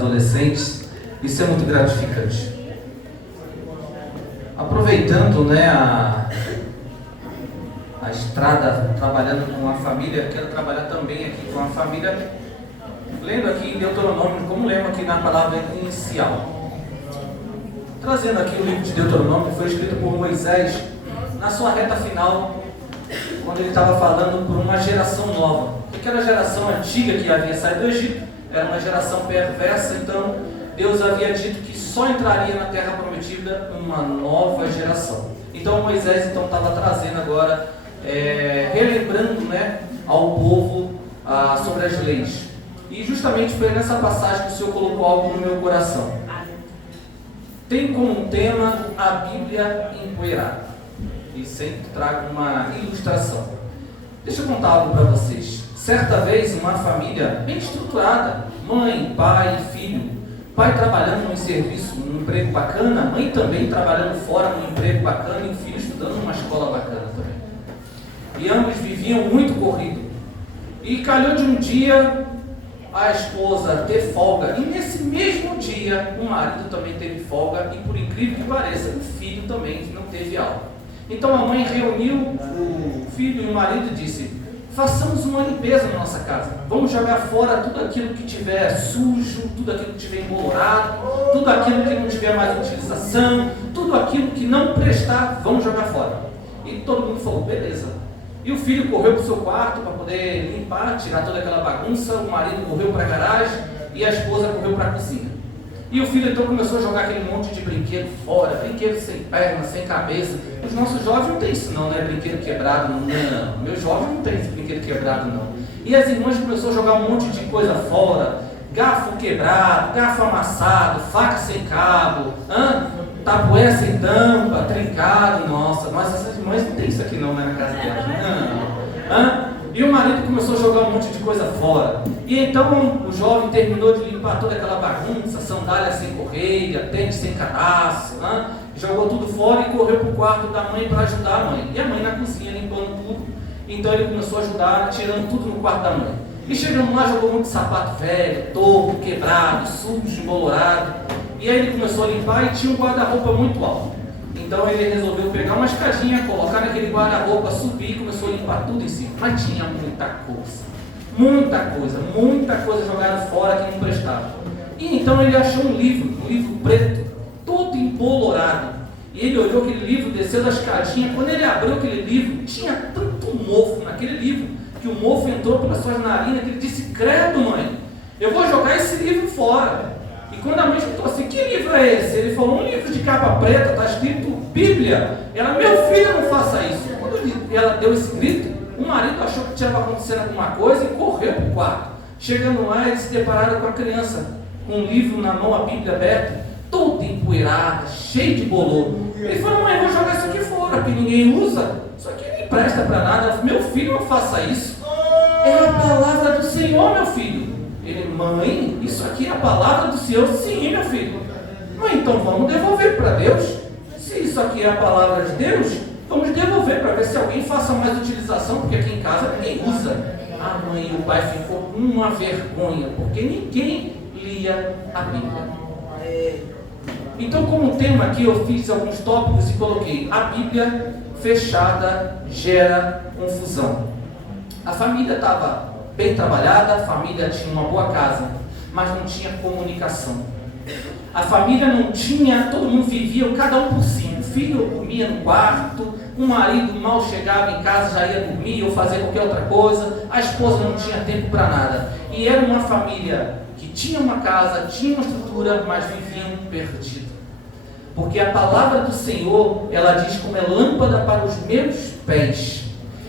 adolescentes, isso é muito gratificante. Aproveitando, né, a estrada, trabalhando com a família, quero trabalhar também aqui com a família, lendo aqui em Deuteronômio, como lemos aqui na palavra inicial. Trazendo aqui o livro de Deuteronômio, foi escrito por Moisés, na sua reta final, quando ele estava falando por uma geração nova. Aquela geração antiga que havia saído do Egito, era uma geração perversa, então Deus havia dito que só entraria na terra prometida uma nova geração. Então Moisés estava trazendo agora, relembrando, né, ao povo sobre as leis. E justamente foi nessa passagem que o Senhor colocou algo no meu coração. Tem como tema a Bíblia empoeirada. E sempre trago uma ilustração. Deixa eu contar algo para vocês. Certa vez, uma família bem estruturada, mãe, pai e filho. Pai trabalhando num serviço, num emprego bacana, mãe também trabalhando fora num emprego bacana e o filho estudando numa escola bacana também. E ambos viviam muito corrido. E calhou de um dia a esposa ter folga, e nesse mesmo dia o marido também teve folga, e por incrível que pareça, o filho também não teve aula. Então a mãe reuniu o filho e o marido e disse: façamos uma limpeza na nossa casa, vamos jogar fora tudo aquilo que tiver sujo, tudo aquilo que tiver embolorado, tudo aquilo que não tiver mais utilização, tudo aquilo que não prestar, vamos jogar fora. E todo mundo falou: beleza. E o filho correu para o seu quarto para poder limpar, tirar toda aquela bagunça, o marido correu para a garagem e a esposa correu para a cozinha. E o filho então começou a jogar aquele monte de brinquedo fora, brinquedo sem perna, sem cabeça. Os nossos jovens não tem isso não, né? Brinquedo quebrado, não. Meus jovens não tem esse brinquedo quebrado não. E as irmãs começaram a jogar um monte de coisa fora, garfo quebrado, garfo amassado, faca sem cabo, tabué sem tampa, trincado. Nossa, mas essas irmãs não tem isso aqui não, né, na casa delas, não. E o marido começou a jogar um monte de coisa fora. E então o jovem terminou de limpar toda aquela bagunça, sandália sem correia, tênis sem cadastro, jogou tudo fora e correu para o quarto da mãe para ajudar a mãe. E a mãe na cozinha limpando tudo. Então ele começou a ajudar, tirando tudo no quarto da mãe. E chegando lá, jogou muito sapato velho, torto, quebrado, sujo, embolorado. E aí ele começou a limpar e tinha um guarda-roupa muito alto. Então ele resolveu pegar uma escadinha, colocar naquele guarda-roupa, subir e começou a limpar tudo em cima. Mas tinha muita coisa jogada fora que não prestava. E então ele achou um livro preto, todo embolorado. E ele olhou aquele livro, desceu da escadinha. Quando ele abriu aquele livro, tinha tanto mofo naquele livro, que o mofo entrou pelas suas narinas, que ele disse: credo, mãe, eu vou jogar esse livro fora. E quando a mãe escutou assim: que livro é esse? Ele falou: um livro de capa preta, está escrito Bíblia. Ela: meu filho, não faça isso. Quando ela deu esse grito, o marido achou que tinha acontecendo alguma coisa e correu para o quarto. Chegando lá, eles se depararam com a criança, com um livro na mão, a Bíblia aberta, toda empoeirada, cheia de bolor. Ele falou: mãe, vou jogar isso aqui fora, porque ninguém usa, isso aqui nem presta para nada. Ela falou: meu filho, não faça isso. É a palavra do Senhor, meu filho. Ele: mãe, isso aqui é a palavra do Senhor? Sim, meu filho. Mãe, então vamos devolver para Deus. Se isso aqui é a palavra de Deus, vamos devolver para ver se alguém faça mais utilização, porque aqui em casa ninguém usa. A mãe e o pai ficou com uma vergonha, porque ninguém lia a Bíblia. Então, como tema aqui, eu fiz alguns tópicos e coloquei: a Bíblia fechada gera confusão. A família estava bem trabalhada, a família tinha uma boa casa, mas não tinha comunicação. A família não tinha, todo mundo vivia, cada um por si. O filho dormia no quarto, o marido mal chegava em casa, já ia dormir ou fazer qualquer outra coisa, a esposa não tinha tempo para nada. E era uma família que tinha uma casa, tinha uma estrutura, mas viviam perdidos. Porque a palavra do Senhor, ela diz como é lâmpada para os meus pés.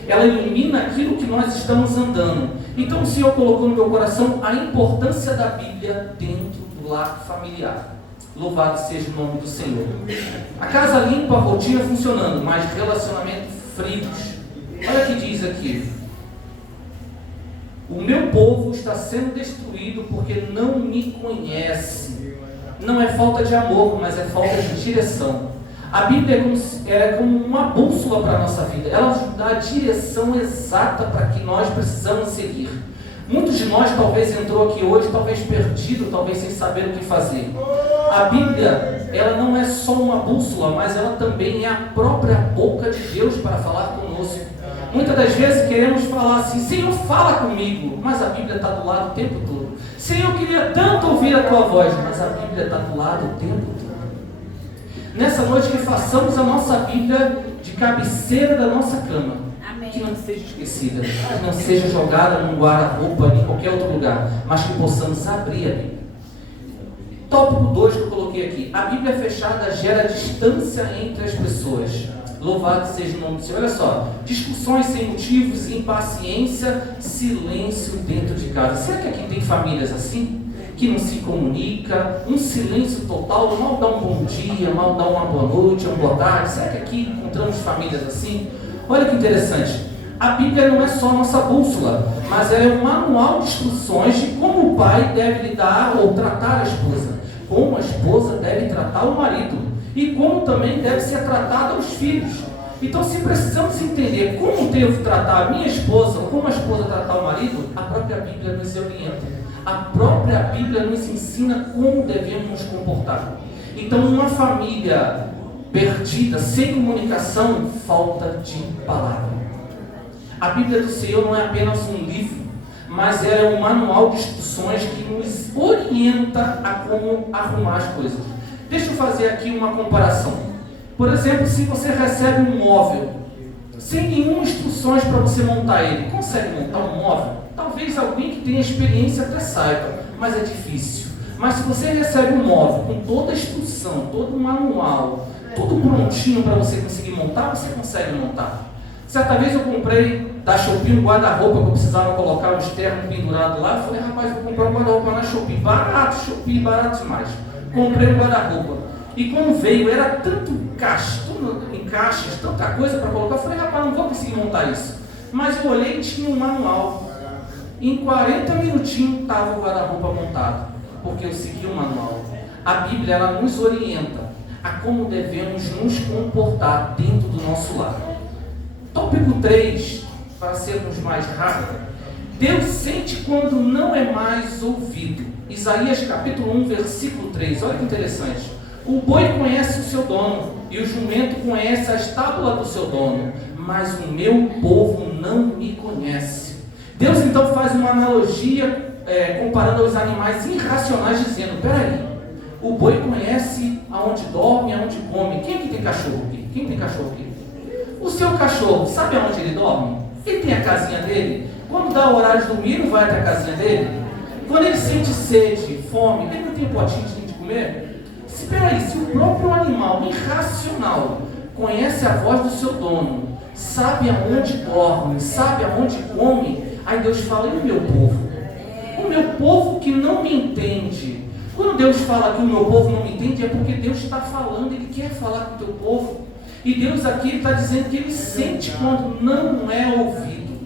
Ela ilumina aquilo que nós estamos andando. Então o Senhor colocou no meu coração a importância da Bíblia dentro do lar familiar. Louvado seja o nome do Senhor. A casa limpa, a rotina funcionando, mas relacionamentos frios. Olha o que diz aqui: o meu povo está sendo destruído porque não me conhece. Não é falta de amor, mas é falta de direção. A Bíblia é como uma bússola para a nossa vida. Ela nos dá a direção exata para que nós precisamos seguir. Muitos de nós talvez entrou aqui hoje, talvez perdido, talvez sem saber o que fazer. A Bíblia, ela não é só uma bússola, mas ela também é a própria boca de Deus para falar conosco. Muitas das vezes queremos falar assim: Senhor, fala comigo, mas a Bíblia está do lado o tempo todo. Senhor, eu queria tanto ouvir a tua voz, mas a Bíblia está do lado o tempo todo. Nessa noite que façamos a nossa Bíblia de cabeceira da nossa cama. Amém. Que não seja esquecida, que não seja jogada num guarda-roupa, em qualquer outro lugar, mas que possamos abrir a Bíblia. Tópico 2 que eu coloquei aqui: a Bíblia fechada gera distância entre as pessoas. Louvado seja o nome do Senhor. Olha só: discussões sem motivos, impaciência, silêncio dentro de casa. Será que aqui tem famílias assim? Que não se comunica, um silêncio total, mal dá um bom dia, mal dá uma boa noite, uma boa tarde. Será que aqui encontramos famílias assim? Olha que interessante. A Bíblia não é só nossa bússola, mas ela é um manual de instruções de como o pai deve lidar ou tratar a esposa, como a esposa deve tratar o marido e como também deve ser tratada os filhos. Então, se precisamos entender como devo tratar a minha esposa, ou como a esposa tratar o marido, a própria Bíblia nos orienta. A própria Bíblia nos ensina como devemos nos comportar. Então, uma família perdida, sem comunicação, falta de palavra. A Bíblia do Senhor não é apenas um livro, mas ela é um manual de instruções que nos orienta a como arrumar as coisas. Deixa eu fazer aqui uma comparação. Por exemplo, se você recebe um móvel, sem nenhuma instruções para você montar ele, consegue montar um móvel? Talvez alguém que tenha experiência até saiba, mas é difícil. Mas se você recebe um móvel com toda a instrução, todo o manual, tudo prontinho para você conseguir montar, você consegue montar. Certa vez eu comprei da Shopee um guarda-roupa que eu precisava colocar um externo pendurado lá. Eu falei: rapaz, eu vou comprar um guarda-roupa na Shopee. Barato, Shopee, barato demais. Comprei um guarda-roupa. E quando veio, era tanto encaixe, tudo em caixas, tanta coisa para colocar. Eu falei: rapaz, não vou conseguir montar isso. Mas eu olhei e tinha um manual. Em 40 minutinhos estava o guarda-roupa montado, porque eu segui o manual. A Bíblia, ela nos orienta a como devemos nos comportar dentro do nosso lar. Tópico 3, para sermos mais rápidos: Deus sente quando não é mais ouvido. Isaías capítulo 1, versículo 3, olha que interessante. O boi conhece o seu dono, e o jumento conhece a estábua do seu dono, mas o meu povo não me conhece. Deus então faz uma analogia comparando aos animais irracionais, dizendo: peraí, o boi conhece aonde dorme, aonde come. Quem aqui tem cachorro aqui? Quem tem cachorro aqui? O seu cachorro, sabe aonde ele dorme? Ele tem a casinha dele? Quando dá o horário de dormir, ele não vai até a casinha dele? Quando ele sente sede, fome, ele não tem potinho de comer? Espera aí, se o próprio animal irracional conhece a voz do seu dono, sabe aonde dorme, sabe aonde come, aí Deus fala: e o meu povo? O meu povo que não me entende. Quando Deus fala que o meu povo não me entende, é porque Deus está falando, Ele quer falar com o teu povo. E Deus aqui está dizendo que Ele sente quando não é ouvido.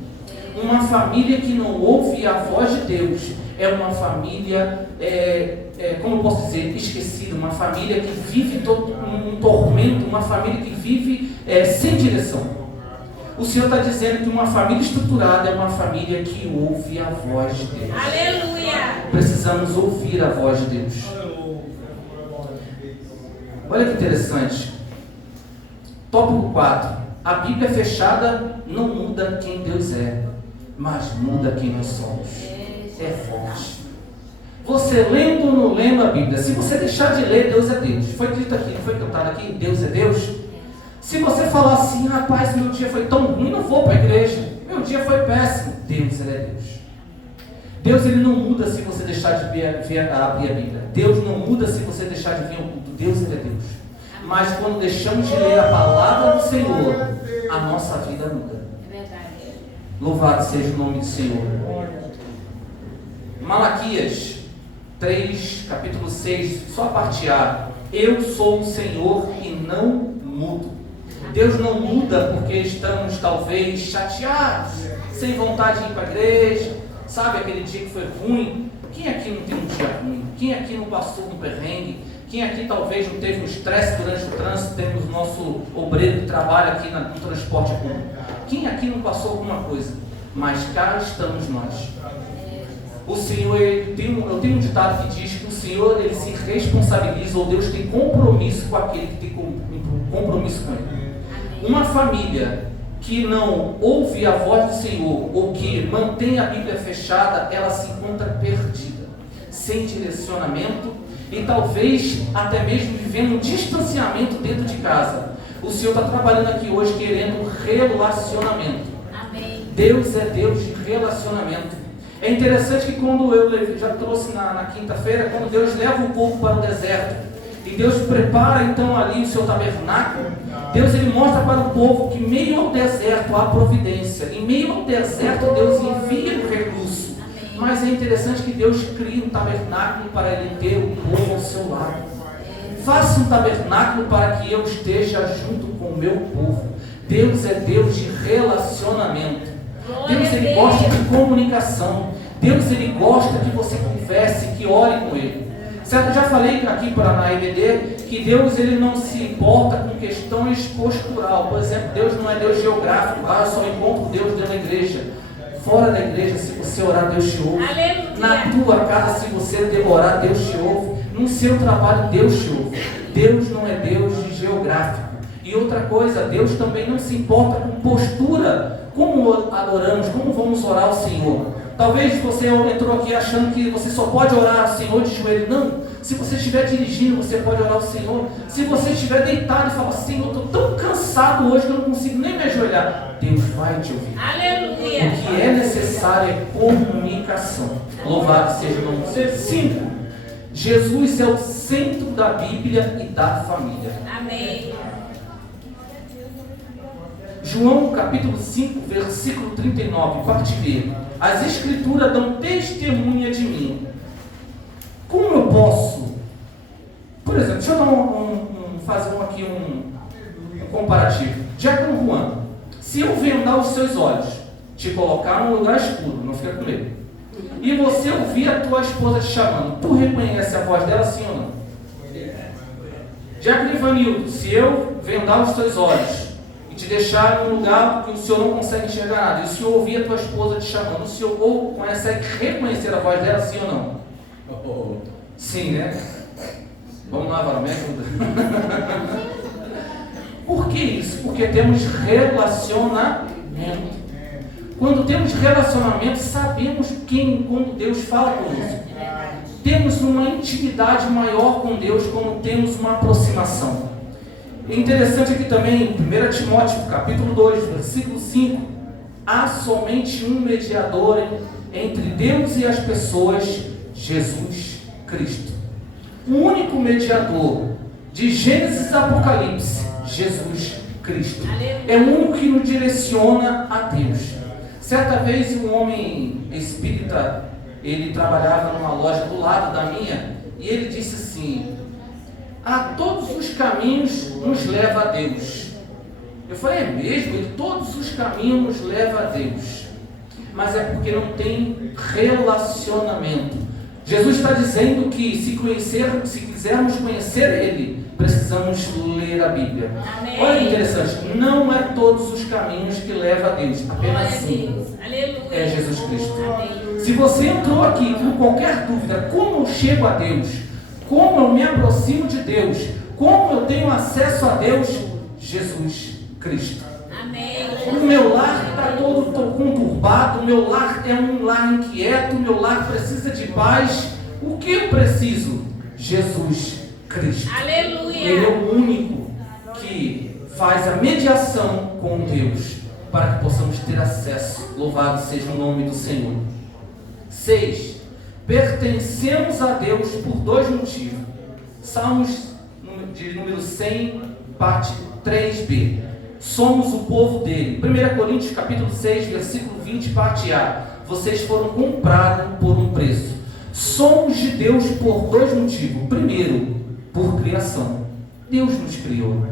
Uma família que não ouve a voz de Deus é uma família, como eu posso dizer, esquecida. Uma família que vive um tormento, uma família que vive sem direção. O Senhor está dizendo que uma família estruturada é uma família que ouve a voz de Deus. Aleluia! Precisamos ouvir a voz de Deus. Olha que interessante. Tópico 4. A Bíblia fechada não muda quem Deus é, mas muda quem nós somos. É forte. Você lendo ou não lendo a Bíblia, se você deixar de ler, Deus é Deus. Foi dito aqui, não foi cantado aqui, Deus é Deus? Se você falar assim: rapaz, meu dia foi tão ruim, não vou para a igreja, meu dia foi péssimo, Deus, Ele é Deus. Deus, Ele não muda se você deixar de abrir a Bíblia. Deus não muda se você deixar de vir ao culto. Deus, Ele é Deus. Mas quando deixamos de ler a palavra do Senhor, a nossa vida muda. É verdade. Louvado seja o nome do Senhor. Malaquias 3, capítulo 6, só a parte A. Eu sou o Senhor e não mudo. Deus não muda porque estamos talvez chateados, sem vontade de ir para a igreja, sabe aquele dia que foi ruim? Quem aqui não tem um dia ruim? Quem aqui não passou um perrengue? Quem aqui talvez não teve um estresse durante o trânsito? Temos o nosso obreiro que trabalha aqui no transporte público. Quem aqui não passou alguma coisa? Mas cá estamos nós, O Senhor, eu tenho um ditado que diz que o Senhor, ele se responsabiliza, ou Deus tem compromisso com aquele que tem compromisso com ele. Uma família que não ouve a voz do Senhor, ou que mantém a Bíblia fechada, ela se encontra perdida, sem direcionamento e talvez até mesmo vivendo um distanciamento dentro de casa. O Senhor está trabalhando aqui hoje querendo relacionamento. Amém. Deus é Deus de relacionamento. É interessante que quando eu já trouxe na quinta-feira, quando Deus leva o povo para o deserto, e Deus prepara então ali o seu tabernáculo, Deus ele mostra para o povo que meio ao deserto há providência, em meio ao deserto Deus envia o recurso, mas é interessante que Deus cria um tabernáculo para ele ter o povo ao seu lado. Faça um tabernáculo para que eu esteja junto com o meu povo. Deus é Deus de relacionamento. Deus ele gosta de comunicação. Deus ele gosta que você converse, que ore com ele. Certo? Eu já falei aqui na EBD que Deus ele não se importa com questões postural. Por exemplo, Deus não é Deus geográfico. Eu só encontro Deus dentro da igreja. Fora da igreja, se você orar, Deus te ouve. Aleluia. Na tua casa, se você orar, Deus te ouve. No seu trabalho, Deus te ouve. Deus não é Deus geográfico. E outra coisa, Deus também não se importa com postura. Como adoramos, como vamos orar ao Senhor. Talvez você entrou aqui achando que você só pode orar ao Senhor de joelho. Não. Se você estiver dirigindo, você pode orar ao Senhor. Se você estiver deitado e falar, Senhor, eu estou tão cansado hoje que eu não consigo nem me ajoelhar, Deus vai te ouvir. Aleluia. O que é necessário é comunicação. Louvado seja o nome de Deus. 5. Jesus é o centro da Bíblia e da família. Amém. João capítulo 5, versículo 39, parte B. As escrituras dão testemunha de mim. Como eu posso? Por exemplo, deixa eu fazer aqui um comparativo. Diácono Juan, se eu vendar os seus olhos, te colocar num lugar escuro, não fica com medo, e você ouvir a tua esposa te chamando, tu reconhece a voz dela sim ou não? Diácono Ivanildo, se eu vendar os teus olhos e te deixar num lugar que o senhor não consegue enxergar nada, e o senhor ouvir a tua esposa te chamando, o senhor consegue reconhecer a voz dela sim ou não? Sim, né? Vamos lá, Varomé. Por que isso? Porque temos relacionamento. Quando temos relacionamento, sabemos quando Deus fala conosco. Temos uma intimidade maior com Deus quando temos uma aproximação. É interessante aqui também, 1 Timóteo, capítulo 2, versículo 5. Há somente um mediador entre Deus e as pessoas, Jesus Cristo. O único mediador de Gênesis a Apocalipse, Jesus Cristo. É o único que nos direciona a Deus. Certa vez um homem espírita, ele trabalhava numa loja do lado da minha, e ele disse assim: a todos os caminhos nos leva a Deus. Eu falei, é mesmo? Ele, todos os caminhos nos leva a Deus. Mas é porque não tem relacionamento. Jesus está dizendo que se quisermos conhecer Ele, precisamos ler a Bíblia. Amém. Olha que interessante, não é todos os caminhos que levam a Deus, apenas um. É Jesus Cristo. Amém. Se você entrou aqui com qualquer dúvida, como eu chego a Deus, como eu me aproximo de Deus, como eu tenho acesso a Deus, Jesus Cristo. Amém. O meu lar está todo conturbado, o meu lar é um lar inquieto, o meu lar precisa de paz. O que eu preciso? Jesus Cristo. Aleluia. Ele é o único que faz a mediação com Deus, para que possamos ter acesso. Louvado seja o nome do Senhor. 6. Pertencemos a Deus por 2 motivos. Salmos de número 100, parte 3b. Somos o povo dele. 1 Coríntios capítulo 6, versículo 20, parte A. Vocês foram comprados por um preço. Somos de Deus por 2 motivos. Primeiro, por criação. Deus nos criou.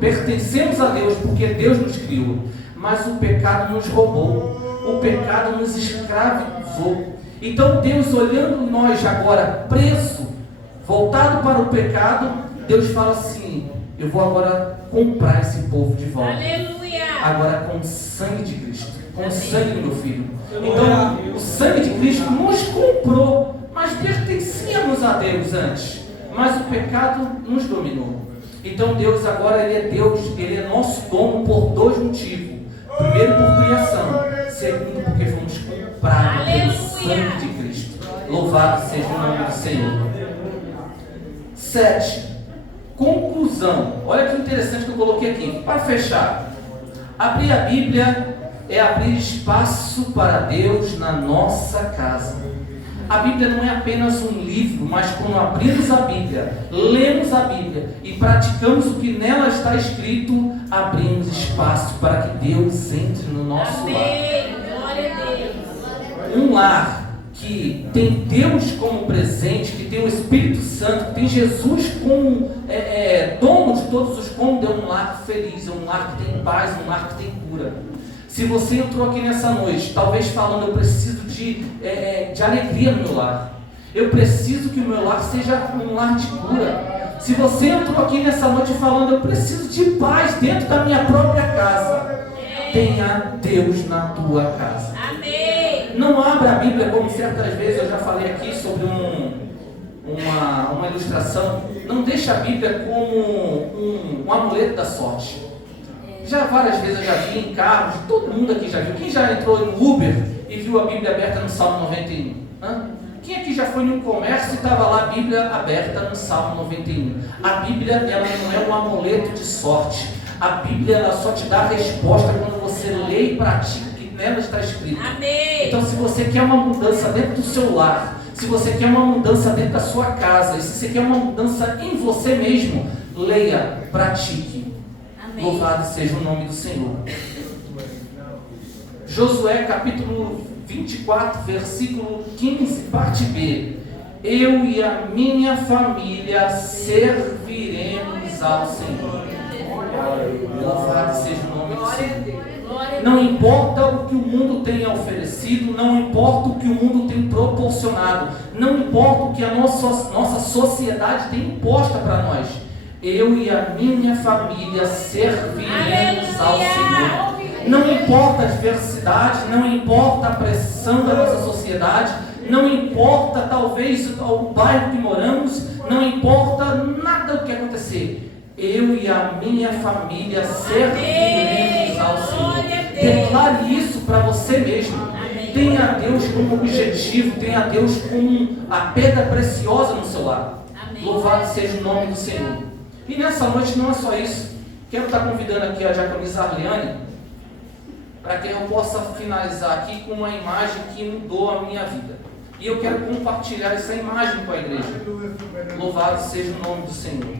Pertencemos a Deus porque Deus nos criou. Mas o pecado nos roubou. O pecado nos escravizou. Então Deus, olhando nós agora preso, voltado para o pecado, Deus fala assim: eu vou agora comprar esse povo de volta. Aleluia. Agora com o sangue de Cristo. com o sangue do meu filho. Então, o sangue de Cristo nos comprou, mas pertencíamos a Deus antes, mas o pecado nos dominou. Então Deus agora, Ele é Deus, Ele é nosso dono por dois motivos. Primeiro, por criação. Segundo, porque fomos comprados pelo sangue de Cristo. Louvado seja o nome do Senhor. 7. Conclusão. Olha que interessante que eu coloquei aqui. Para fechar, abrir a Bíblia é abrir espaço para Deus na nossa casa. A Bíblia não é apenas um livro, mas quando abrimos a Bíblia, lemos a Bíblia e praticamos o que nela está escrito, abrimos espaço para que Deus entre no nosso lar. Um lar que tem Deus como presente, que tem o Espírito Santo, que tem Jesus como dono de todos os cômodos, é um lar feliz, é um lar que tem paz, um lar que tem cura. Se você entrou aqui nessa noite, talvez falando, eu preciso de alegria no meu lar, eu preciso que o meu lar seja um lar de cura. Se você entrou aqui nessa noite falando, eu preciso de paz dentro da minha própria casa, tenha Deus na tua casa. Amém. Não abra a Bíblia como certas vezes eu já falei aqui sobre uma ilustração. Não deixa a Bíblia como um amuleto da sorte. Já várias vezes eu já vi em carros, todo mundo aqui já viu. Quem já entrou no Uber e viu a Bíblia aberta no Salmo 91? Quem aqui já foi num comércio e estava lá a Bíblia aberta no Salmo 91? A Bíblia, ela não é um amuleto de sorte. A Bíblia, ela só te dá a resposta quando você lê e pratica o que nela está escrito. Amém. Então, se você quer uma mudança dentro do seu lar, se você quer uma mudança dentro da sua casa, e se você quer uma mudança em você mesmo, leia, pratique. Louvado seja o nome do Senhor. Josué capítulo 24, versículo 15, parte B. Eu e a minha família serviremos ao Senhor. Louvado seja o nome do Senhor. Não importa o que o mundo tenha oferecido, não importa o que o mundo tem proporcionado, não importa o que a nossa sociedade tem imposta para nós. Eu e a minha família serviremos ao Senhor. Não importa a adversidade, não importa a pressão da nossa sociedade, não importa talvez o bairro que moramos, não importa nada do que acontecer. Eu e a minha família serviremos ao Senhor. Declare isso para você mesmo. Tenha Deus como objetivo, tenha Deus como a pedra preciosa no seu lar. Louvado seja o nome do Senhor. E nessa noite não é só isso. Quero estar convidando aqui a diaconisa Arliane, para que eu possa finalizar aqui com uma imagem que mudou a minha vida. E eu quero compartilhar essa imagem com a igreja. Louvado seja o nome do Senhor.